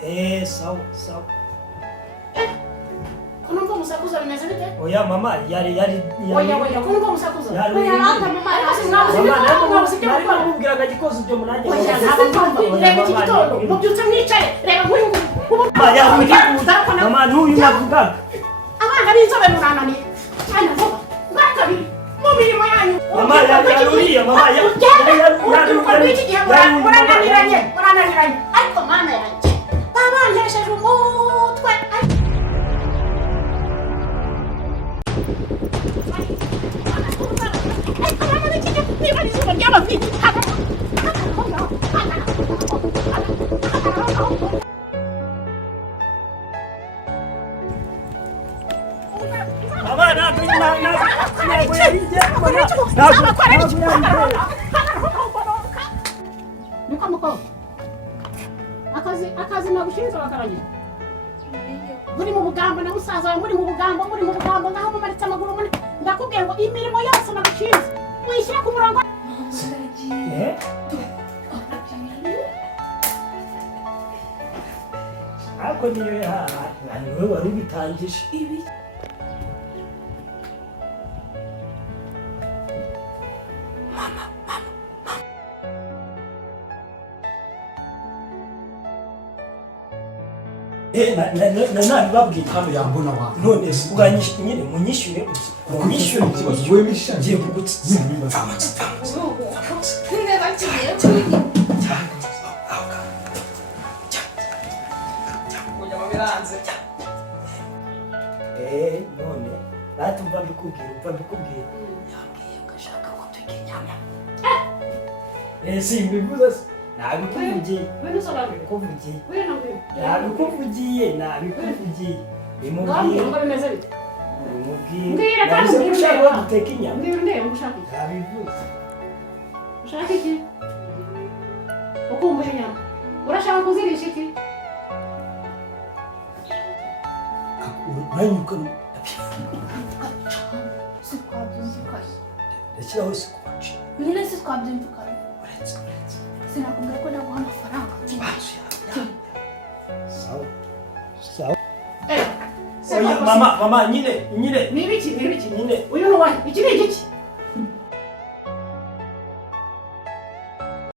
Sawa sawa. Kuna mko msakuza bimeze bite? Oya mama yari Oya kuna mko msakuza. Oya hata mama nari kumubwiraga gikoze byo munange. Oya ntabwo reba iki gitondo mubyutse mwicaye reba nk'uyu mama yari mama n'uyu navugaga. Abana b'inzobe munananiye. Ana vuba bakabiri mu mirimo yanyu. Mama yari mama murananiranye ariko mana yanjye babantesheje umutwe. Akazi nagushinze bakaranye. Muri mu bugambo na musaza muri mu bugambo ngaho mumaritse amaguru muri ndakubwiye ngo imirimo yose nagushinze uyishyira ku murongo. Ako niyo niwe wari ubitangije ibi. Nabibabwiye hano yambona wa none uranyishyura nyine munyishyure munyishyure ikibazo wewe misha ngiye kugutsa none batumva mbikubwira yambwiye ko ashaka ko turya inyama. Simbivuze se nabikuvugiye bimubwiye ngo bimeze bite? mbwira kandi ushaka guteka inyama. Mbwira ushaka iki? Nabivuze. Ushaka iki? Ukumbuye inyama. Urashaka kuzirisha iki? Uranyuka Sikwabyumvikanye. ndashyiraho sikubaci. Nyine sikwabyumvikanye. Uretse Sinakubwira ko naguha amafaranga. sawa. Oya mama nyine Ni ibiki? nyine Uyu ni uwahe? Iki ni igiki?